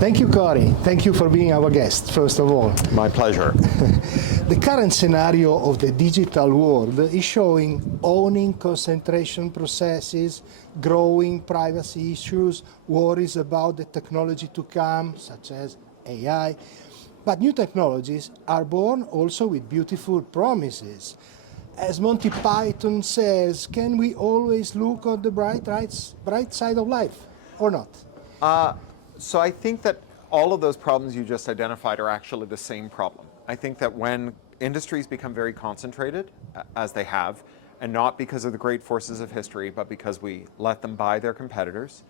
Thank you, Cory. Thank you for being our guest, first of all. My pleasure. The current scenario of the digital world is showing owning concentration processes, growing privacy issues, worries about the technology to come, such as AI. But new technologies are born also with beautiful promises. As Monty Python says, can we always look on the bright side of life, or not? So I think that all of those problems you just identified are actually the same problem. I think that when industries become very concentrated, as they have, and not because of the great forces of history, but because we let them buy their competitors,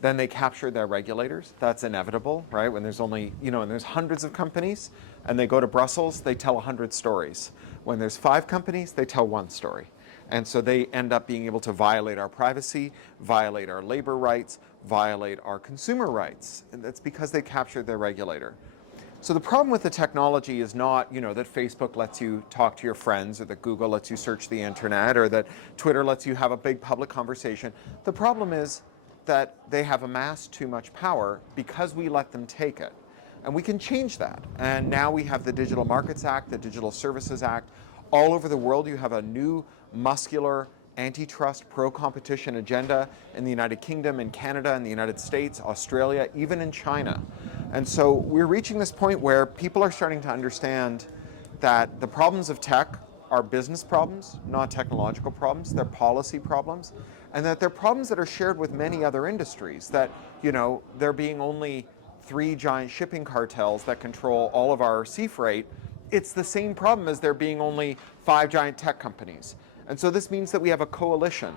then they capture their regulators. That's inevitable, right? When there's only, and there's hundreds of companies, and they go to Brussels, they tell 100 stories. When there's 5 companies, they tell 1 story. And so they end up being able to violate our privacy, violate our labor rights, violate our consumer rights. And that's because they captured their regulator. So the problem with the technology is not, that Facebook lets you talk to your friends, or that Google lets you search the internet, or that Twitter lets you have a big public conversation. The problem is that they have amassed too much power because we let them take it. And we can change that. And now we have the Digital Markets Act, the Digital Services Act. All over the world, you have a new muscular antitrust pro-competition agenda in the United Kingdom, in Canada, in the United States, Australia, even in China. And so we're reaching this point where people are starting to understand that the problems of tech are business problems, not technological problems. They're policy problems, and that they're problems that are shared with many other industries, that, there being only 3 giant shipping cartels that control all of our sea freight. It's the same problem as there being only 5 giant tech companies. And so this means that we have a coalition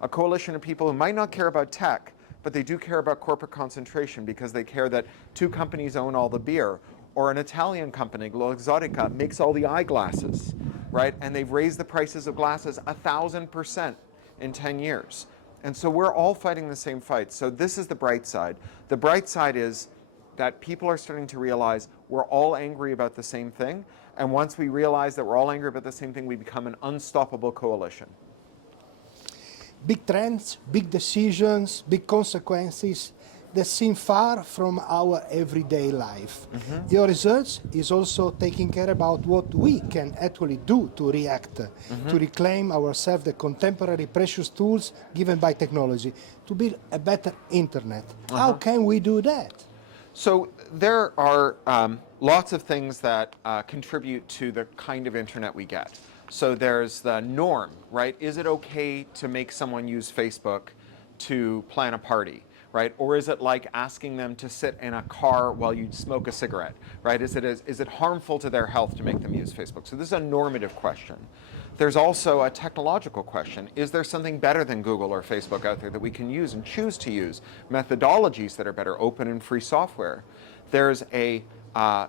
of people who might not care about tech, but they do care about corporate concentration because they care that 2 companies own all the beer, or an Italian company, L'Exotica, makes all the eyeglasses, right? And they've raised the prices of glasses 1,000% in 10 years. And so we're all fighting the same fight. So this is the bright side. The bright side is that people are starting to realize we're all angry about the same thing. And once we realize that we're all angry about the same thing, we become an unstoppable coalition. Big trends, big decisions, big consequences that seem far from our everyday life. Mm-hmm. Your research is also taking care about what we can actually do to react, to reclaim ourselves the contemporary precious tools given by technology, to build a better internet. How can we do that? So there are lots of things that contribute to the kind of internet we get. So there's the norm, right? Is it okay to make someone use Facebook to plan a party, right? Or is it like asking them to sit in a car while you smoke a cigarette, right? Is it harmful to their health to make them use Facebook? So this is a normative question. There's also a technological question. Is there something better than Google or Facebook out there that we can use and choose to use? Methodologies that are better, open and free software. There's a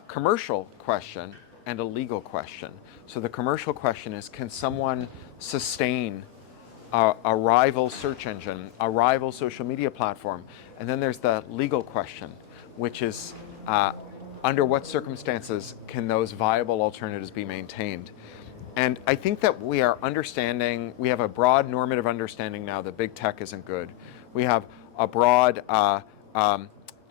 commercial question and a legal question. So the commercial question is, can someone sustain a rival search engine, a rival social media platform? And then there's the legal question, which is under what circumstances can those viable alternatives be maintained? And I think that we have a broad normative understanding now that big tech isn't good. We have a broad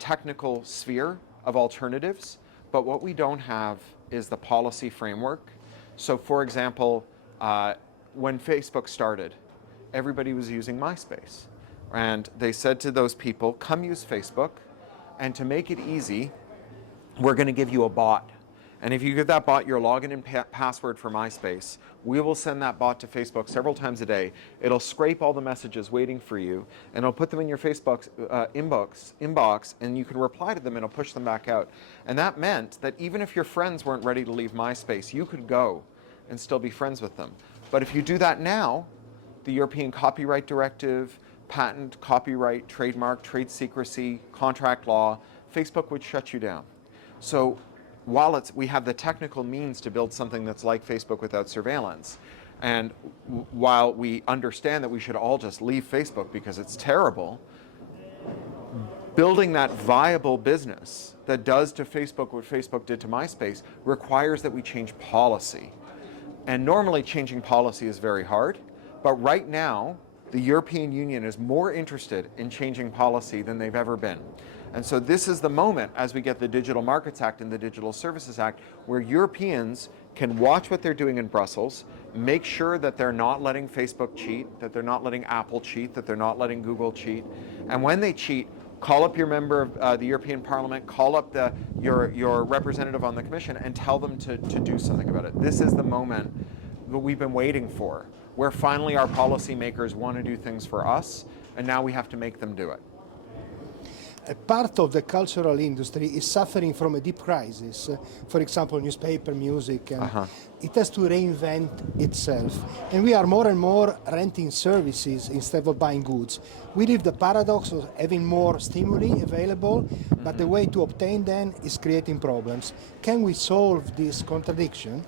technical sphere of alternatives, but what we don't have is the policy framework. So for example, when Facebook started, everybody was using MySpace. And they said to those people, come use Facebook, and to make it easy, we're going to give you a bot. And if you give that bot your login and password for MySpace, we will send that bot to Facebook several times a day. It'll scrape all the messages waiting for you, and it'll put them in your Facebook inbox, and you can reply to them, and it'll push them back out. And that meant that even if your friends weren't ready to leave MySpace, you could go and still be friends with them. But if you do that now, the European Copyright Directive, patent, copyright, trademark, trade secrecy, contract law, Facebook would shut you down. So while we have the technical means to build something that's like Facebook without surveillance, and while we understand that we should all just leave Facebook because it's terrible, building that viable business that does to Facebook what Facebook did to MySpace requires that we change policy. And normally changing policy is very hard, but right now the European Union is more interested in changing policy than they've ever been. And so this is the moment, as we get the Digital Markets Act and the Digital Services Act, where Europeans can watch what they're doing in Brussels, make sure that they're not letting Facebook cheat, that they're not letting Apple cheat, that they're not letting Google cheat. And when they cheat, call up your member of the European Parliament, call up your representative on the Commission, and tell them to do something about it. This is the moment that we've been waiting for, where finally our policymakers want to do things for us, and now we have to make them do it. A part of the cultural industry is suffering from a deep crisis. For example, newspaper, music, and it has to reinvent itself. And we are more and more renting services instead of buying goods. We live the paradox of having more stimuli available, but the way to obtain them is creating problems. Can we solve this contradiction?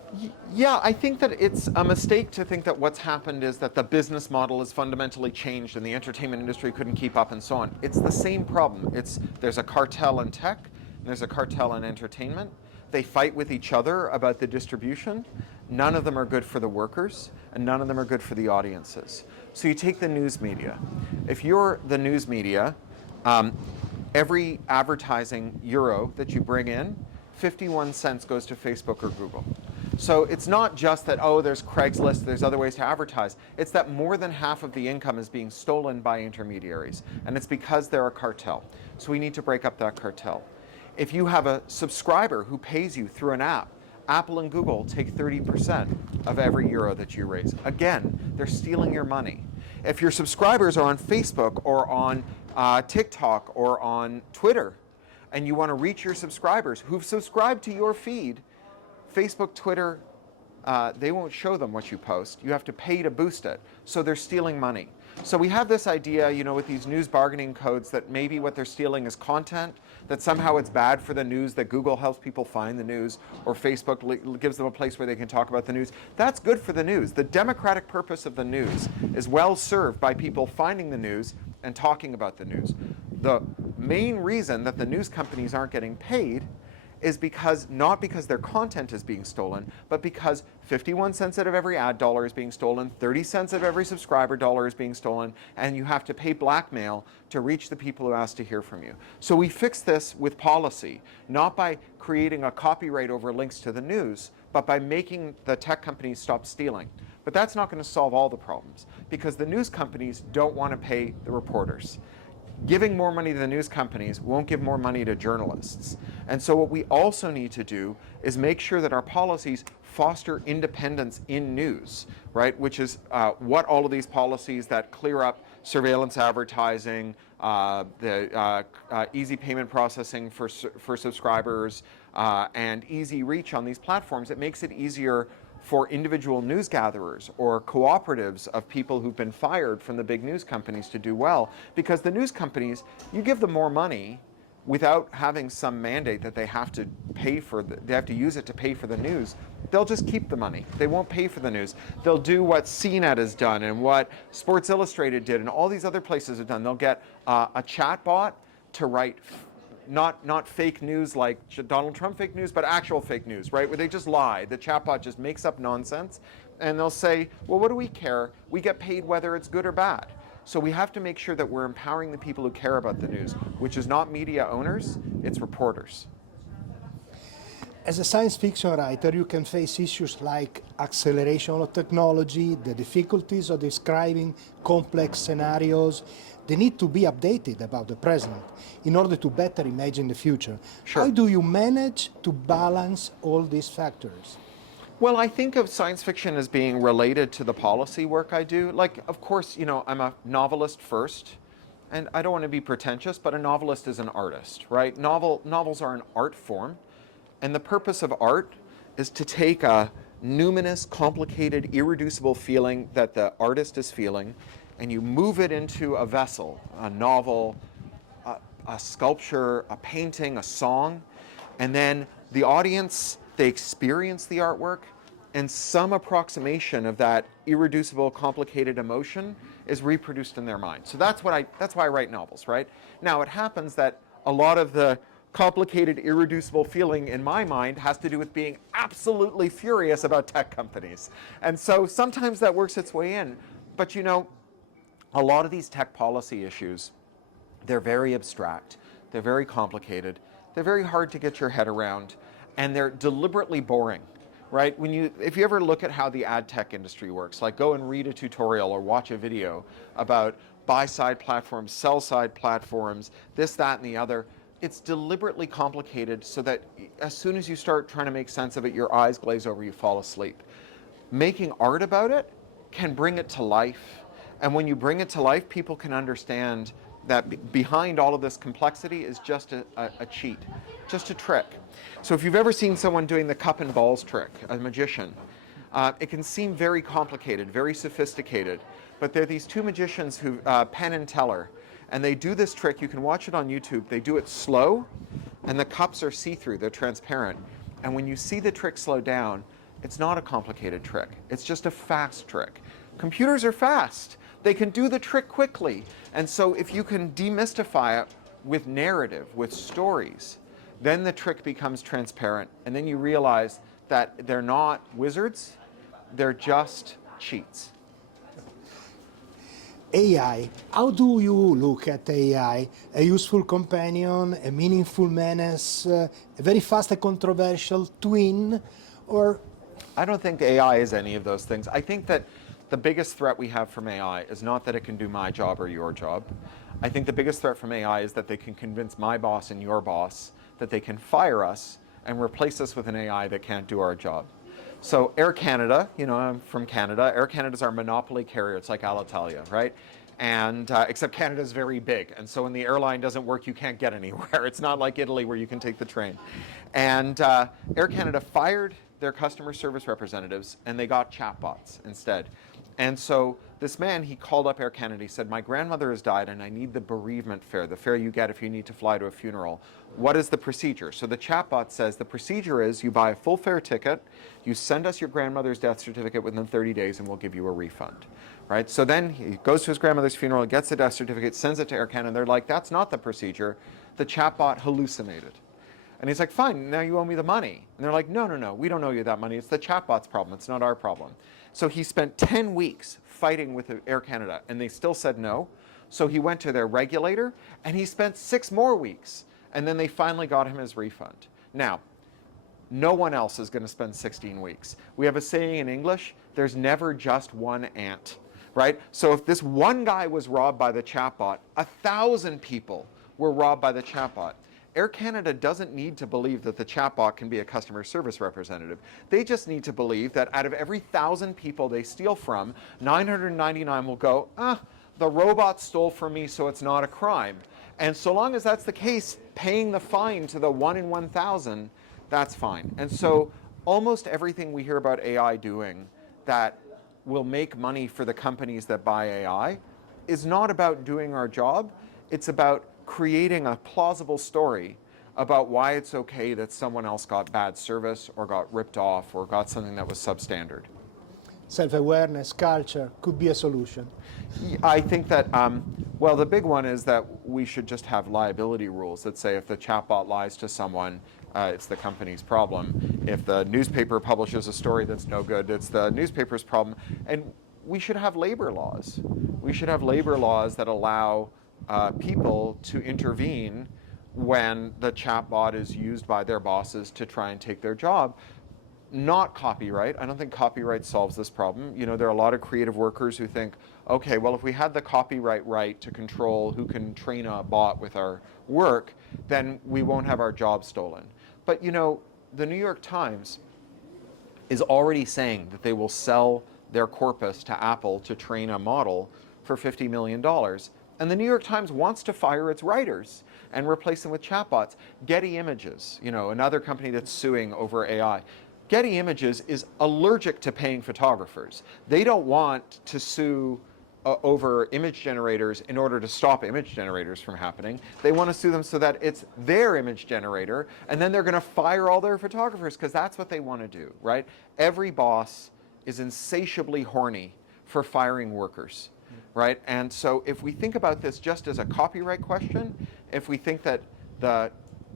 Yeah, I think that it's a mistake to think that what's happened is that the business model has fundamentally changed and the entertainment industry couldn't keep up and so on. It's the same problem. There's a cartel in tech, and there's a cartel in entertainment. They fight with each other about the distribution. None of them are good for the workers, and none of them are good for the audiences. So you take the news media. If you're the news media, every advertising euro that you bring in, 51 cents goes to Facebook or Google. So it's not just that, oh, there's Craigslist, there's other ways to advertise. It's that more than half of the income is being stolen by intermediaries. And it's because they're a cartel. So we need to break up that cartel. If you have a subscriber who pays you through an app, Apple and Google take 30% of every euro that you raise. Again, they're stealing your money. If your subscribers are on Facebook or on TikTok or on Twitter, and you want to reach your subscribers who've subscribed to your feed, Facebook, Twitter, they won't show them what you post. You have to pay to boost it. So they're stealing money. So we have this idea, with these news bargaining codes that maybe what they're stealing is content, that somehow it's bad for the news, that Google helps people find the news, or Facebook gives them a place where they can talk about the news. That's good for the news. The democratic purpose of the news is well served by people finding the news and talking about the news. The main reason that the news companies aren't getting paid is not because their content is being stolen, but because 51 cents out of every ad dollar is being stolen, 30 cents out of every subscriber dollar is being stolen, and you have to pay blackmail to reach the people who ask to hear from you. So we fix this with policy, not by creating a copyright over links to the news, but by making the tech companies stop stealing. But that's not going to solve all the problems, because the news companies don't want to pay the reporters. Giving more money to the news companies won't give more money to journalists. And so what we also need to do is make sure that our policies foster independence in news, right? Which is what all of these policies that clear up surveillance advertising, the easy payment processing for subscribers, and easy reach on these platforms, it makes it easier for individual news gatherers or cooperatives of people who've been fired from the big news companies to do well. Because the news companies, you give them more money without having some mandate that they have to pay for, they have to use it to pay for the news, they'll just keep the money. They won't pay for the news. They'll do what CNET has done and what Sports Illustrated did and all these other places have done. They'll get a chatbot to write not fake news like Donald Trump fake news, but actual fake news, right? Where they just lie. The chatbot just makes up nonsense. And they'll say, well, what do we care? We get paid whether it's good or bad. So we have to make sure that we're empowering the people who care about the news, which is not media owners, it's reporters. As a science fiction writer, you can face issues like acceleration of technology, the difficulties of describing complex scenarios. They need to be updated about the present in order to better imagine the future. Sure. How do you manage to balance all these factors? Well, I think of science fiction as being related to the policy work I do. Like, of course, I'm a novelist first, and I don't want to be pretentious, but a novelist is an artist, right? Novels are an art form, and the purpose of art is to take a numinous, complicated, irreducible feeling that the artist is feeling, and you move it into a vessel, a novel, a sculpture, a painting, a song, and then the audience, they experience the artwork, and some approximation of that irreducible, complicated emotion is reproduced in their mind. So that's why I write novels, right? Now, it happens that a lot of the complicated, irreducible feeling in my mind has to do with being absolutely furious about tech companies. And so sometimes that works its way in. But a lot of these tech policy issues, they're very abstract. they're very complicated, they're very hard to get your head around, and they're deliberately boring. Right? If you ever look at how the ad tech industry works, like go and read a tutorial or watch a video about buy-side platforms, sell-side platforms, this, that, and the other, it's deliberately complicated so that as soon as you start trying to make sense of it, your eyes glaze over, you fall asleep. Making art about it can bring it to life. And when you bring it to life, people can understand that behind all of this complexity is just a cheat, just a trick. So if you've ever seen someone doing the cup and balls trick, a magician, it can seem very complicated, very sophisticated, but there are these two magicians who, Penn and Teller, and they do this trick. You can watch it on YouTube. They do it slow, and the cups are see-through, they're transparent. And when you see the trick slow down, it's not a complicated trick. It's just a fast trick. Computers are fast. They can do the trick quickly. And so if you can demystify it with narrative, with stories, then the trick becomes transparent. And then you realize that they're not wizards, they're just cheats. AI. How do you look at AI? A useful companion, a meaningful menace, a very fast and controversial twin, or? I don't think AI is any of those things. I think that the biggest threat we have from AI is not that it can do my job or your job. I think the biggest threat from AI is that they can convince my boss and your boss that they can fire us and replace us with an AI that can't do our job. So Air Canada, I'm from Canada. Air Canada is our monopoly carrier. It's like Alitalia, right? And except Canada is very big. And so when the airline doesn't work, you can't get anywhere. It's not like Italy where you can take the train. And Air Canada fired their customer service representatives and they got chatbots instead. And so this man, he called up Air Canada. He said, my grandmother has died and I need the bereavement fare, the fare you get if you need to fly to a funeral. What is the procedure? So the chatbot says the procedure is you buy a full fare ticket, you send us your grandmother's death certificate within 30 days and we'll give you a refund. Right? So then he goes to his grandmother's funeral, gets the death certificate, sends it to Air Canada. They're like, that's not the procedure. The chatbot hallucinated. And he's like, fine, now you owe me the money. And they're like, no, we don't owe you that money. It's the chatbot's problem. It's not our problem. So he spent 10 weeks fighting with Air Canada, and they still said no. So he went to their regulator, and he spent 6 more weeks. And then they finally got him his refund. Now, no one else is going to spend 16 weeks. We have a saying in English, there's never just one ant, right? So if this one guy was robbed by the chatbot, 1,000 people were robbed by the chatbot. Air Canada doesn't need to believe that the chatbot can be a customer service representative. They just need to believe that out of every 1,000 people they steal from, 999 will go, the robot stole from me, so it's not a crime. And so long as that's the case, paying the fine to the 1 in 1,000, that's fine. And so almost everything we hear about AI doing that will make money for the companies that buy AI is not about doing our job. It's about creating a plausible story about why it's okay that someone else got bad service or got ripped off or got something that was substandard. Self-awareness, culture could be a solution. I think that, well, the big one is that we should just have liability rules that say if the chatbot lies to someone, it's the company's problem. If the newspaper publishes a story that's no good, it's the newspaper's problem. And we should have labor laws. We should have labor laws that allow people to intervene when the chatbot is used by their bosses to try and take their job. Not copyright. I don't think copyright solves this problem. There are a lot of creative workers who think, okay, well, if we had the copyright right to control who can train a bot with our work, then we won't have our job stolen. But the New York Times is already saying that they will sell their corpus to Apple to train a model for $50 million. And the New York Times wants to fire its writers and replace them with chatbots. Getty Images, another company that's suing over AI. Getty Images is allergic to paying photographers. They don't want to sue over image generators in order to stop image generators from happening. They want to sue them so that it's their image generator, and then they're going to fire all their photographers because that's what they want to do, right? Every boss is insatiably horny for firing workers. Right? And so if we think about this just as a copyright question, if we think that the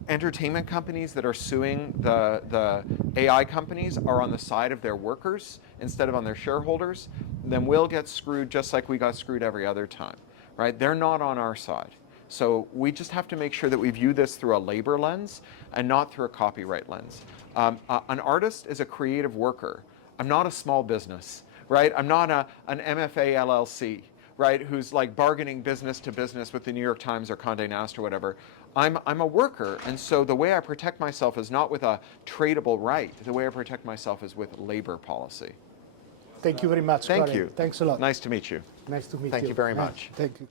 entertainment companies that are suing the AI companies are on the side of their workers instead of on their shareholders, then we'll get screwed just like we got screwed every other time. Right? They're not on our side. So we just have to make sure that we view this through a labor lens and not through a copyright lens. An artist is a creative worker. I'm not a small business, right? I'm not an MFA LLC, right, who's like bargaining business to business with the New York Times or Condé Nast or whatever. I'm a worker, and so the way I protect myself is not with a tradable right. The way I protect myself is with labor policy. Thank you very much, Thank Cory. you. Thanks a lot. Nice to meet you. Nice to meet you. Thank you very much. Thank you.